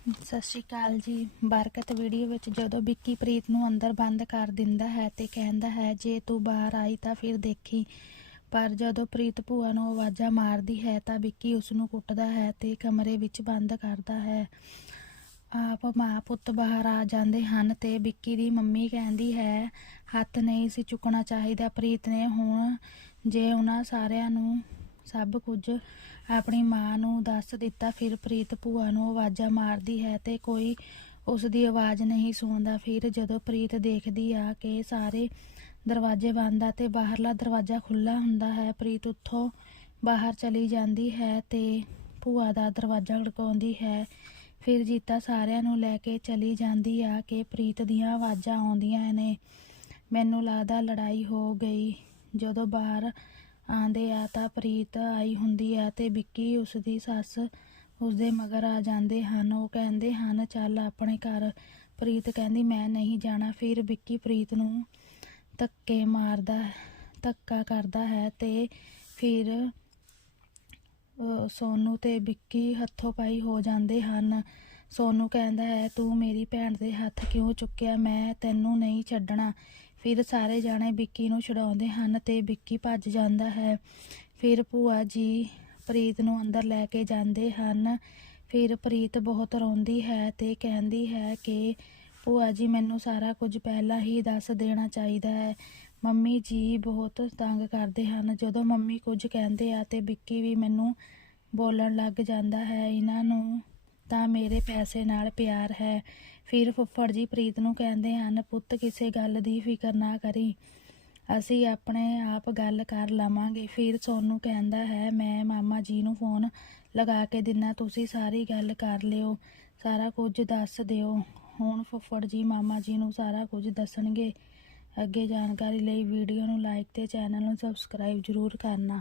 ਸਤਿ ਸ਼੍ਰੀ ਅਕਾਲ ਜੀ। ਬਰਕਤ ਵੀਡੀਓ ਵਿੱਚ ਜਦੋਂ ਵਿੱਕੀ ਪ੍ਰੀਤ ਨੂੰ ਅੰਦਰ ਬੰਦ ਕਰ ਦਿੰਦਾ ਹੈ ਤੇ ਕਹਿੰਦਾ ਹੈ, ਜੇ ਤੂੰ ਬਾਹਰ ਆਈ ਤਾਂ ਫਿਰ ਦੇਖੀ। ਪਰ ਜਦੋਂ ਪ੍ਰੀਤ ਭੂਆ ਨੂੰ ਆਵਾਜ਼ਾਂ ਮਾਰਦੀ ਹੈ ਤਾਂ ਵਿੱਕੀ ਉਸ ਨੂੰ ਕੁੱਟਦਾ ਹੈ ਤੇ ਕਮਰੇ ਵਿੱਚ ਬੰਦ ਕਰਦਾ ਹੈ। ਆਪ ਮਾਂ ਪੁੱਤ ਬਾਹਰ ਆ ਜਾਂਦੇ ਹਨ ਤੇ ਵਿੱਕੀ ਦੀ ਮੰਮੀ ਕਹਿੰਦੀ ਹੈ, ਹੱਥ ਨਹੀਂ ਸੀ ਚੁੱਕਣਾ ਚਾਹੀਦਾ। ਪ੍ਰੀਤ ਨੇ ਹੁਣ ਜੇ ਉਹਨਾਂ ਸਾਰਿਆਂ ਨੂੰ ਸਭ ਕੁਝ ਆਪਣੀ ਮਾਂ ਨੂੰ ਦੱਸ ਦਿੱਤਾ। ਫਿਰ ਪ੍ਰੀਤ ਭੂਆ ਨੂੰ ਆਵਾਜ਼ਾਂ ਮਾਰਦੀ ਹੈ ਤੇ ਕੋਈ ਉਸ ਦੀ ਆਵਾਜ਼ ਨਹੀਂ ਸੁਣਦਾ। ਫਿਰ ਜਦੋਂ ਪ੍ਰੀਤ ਦੇਖਦੀ ਆ ਕਿ ਸਾਰੇ ਦਰਵਾਜ਼ੇ ਬੰਦ ਆ ਤੇ ਬਾਹਰਲਾ ਦਰਵਾਜ਼ਾ ਖੁੱਲਾ ਹੁੰਦਾ ਹੈ, ਪ੍ਰੀਤ ਉੱਥੋਂ ਬਾਹਰ ਚਲੀ ਜਾਂਦੀ ਹੈ ਤੇ ਭੂਆ ਦਾ ਦਰਵਾਜ਼ਾ ਖੜਕਾਉਂਦੀ ਹੈ। ਫਿਰ ਜੀਤਾ ਸਾਰਿਆਂ ਨੂੰ ਲੈ ਕੇ ਚਲੀ ਜਾਂਦੀ ਆ ਕਿ ਪ੍ਰੀਤ ਦੀਆਂ ਆਵਾਜ਼ਾਂ ਆਉਂਦੀਆਂ ਨੇ। ਮੈਨੂੰ ਲੱਗਦਾ ਲੜਾਈ ਹੋ ਗਈ। ਜਦੋਂ ਬਾਹਰ ਆਂਦੇ ਆ ਤਾਂ ਪ੍ਰੀਤ ਆਈ ਹੁੰਦੀ ਹੈ ਤੇ ਵਿੱਕੀ ਉਸ ਦੀ ਸੱਸ ਉਸਦੇ ਮਗਰ ਆ ਜਾਂਦੇ ਹਨ। ਉਹ ਕਹਿੰਦੇ ਹਨ, ਚੱਲ ਆਪਣੇ ਘਰ। ਪ੍ਰੀਤ ਕਹਿੰਦੀ, ਮੈਂ ਨਹੀਂ ਜਾਣਾ। ਫਿਰ ਵਿੱਕੀ ਪ੍ਰੀਤ ਨੂੰ ਧੱਕੇ ਮਾਰਦਾ, ਧੱਕਾ ਕਰਦਾ ਹੈ ਤੇ ਫਿਰ, ਅਹ ਸੋਨੂ ਤੇ ਵਿੱਕੀ ਹੱਥੋਂ ਪਾਈ ਹੋ ਜਾਂਦੇ ਹਨ। ਸੋਨੂ ਕਹਿੰਦਾ ਹੈ, ਤੂੰ ਮੇਰੀ ਭੈਣ ਦੇ ਹੱਥ ਕਿਉਂ ਚੁੱਕਿਆ? ਮੈਂ ਤੈਨੂੰ ਨਹੀਂ ਛੱਡਣਾ। ਫਿਰ ਸਾਰੇ ਜਾਣੇ ਵਿੱਕੀ ਨੂੰ ਛਡਾਉਂਦੇ ਹਨ ਤੇ ਵਿੱਕੀ ਭੱਜ ਜਾਂਦਾ ਹੈ। ਫਿਰ ਭੂਆ ਜੀ ਪ੍ਰੀਤ ਨੂੰ ਅੰਦਰ ਲੈ ਕੇ ਜਾਂਦੇ ਹਨ। ਫਿਰ ਪ੍ਰੀਤ ਬਹੁਤ ਰੋਂਦੀ ਹੈ ਤੇ ਕਹਿੰਦੀ ਹੈ ਕਿ ਭੂਆ ਜੀ, ਮੈਨੂੰ ਸਾਰਾ ਕੁਝ ਪਹਿਲਾਂ ਹੀ ਦੱਸ ਦੇਣਾ ਚਾਹੀਦਾ ਹੈ। ਮੰਮੀ ਜੀ ਬਹੁਤ ਤੰਗ ਕਰਦੇ ਹਨ। ਜਦੋਂ ਮੰਮੀ ਕੁਝ ਕਹਿੰਦੇ ਆ ਤੇ ਵਿੱਕੀ ਵੀ ਮੈਨੂੰ ਬੋਲਣ ਲੱਗ ਜਾਂਦਾ ਹੈ, ਇਹਨਾਂ ਨੂੰ ਤਾਂ ਮੇਰੇ ਪੈਸੇ ਨਾਲ ਪਿਆਰ ਹੈ। ਫਿਰ ਫੁੱਫੜ ਜੀ ਪ੍ਰੀਤ ਨੂੰ ਕਹਿੰਦੇ ਹਨ, ਪੁੱਤ, ਕਿਸੇ ਗੱਲ ਦੀ ਫਿਕਰ ਨਾ ਕਰੀ। ਅਸੀਂ ਆਪਣੇ ਆਪ ਗੱਲ ਕਰ ਲਵਾਂਗੇ। ਫਿਰ ਸੋਨੂੰ ਕਹਿੰਦਾ ਹੈ, ਮੈਂ ਮਾਮਾ ਜੀ ਨੂੰ ਫੋਨ ਲਗਾ ਕੇ ਦਿਨਾ ਤੁਸੀਂ ਸਾਰੀ ਗੱਲ ਕਰ ਲਿਓ। ਸਾਰਾ ਕੁਝ ਦੱਸ ਦਿਓ। ਹੁਣ ਫੁੱਫੜ ਜੀ ਮਾਮਾ ਜੀ ਨੂੰ ਸਾਰਾ ਕੁਝ ਦੱਸਣਗੇ। ਅੱਗੇ ਜਾਣਕਾਰੀ ਲਈ ਵੀਡੀਓ ਨੂੰ ਲਾਈਕ ਤੇ ਚੈਨਲ ਨੂੰ ਸਬਸਕ੍ਰਾਈਬ ਜ਼ਰੂਰ ਕਰਨਾ।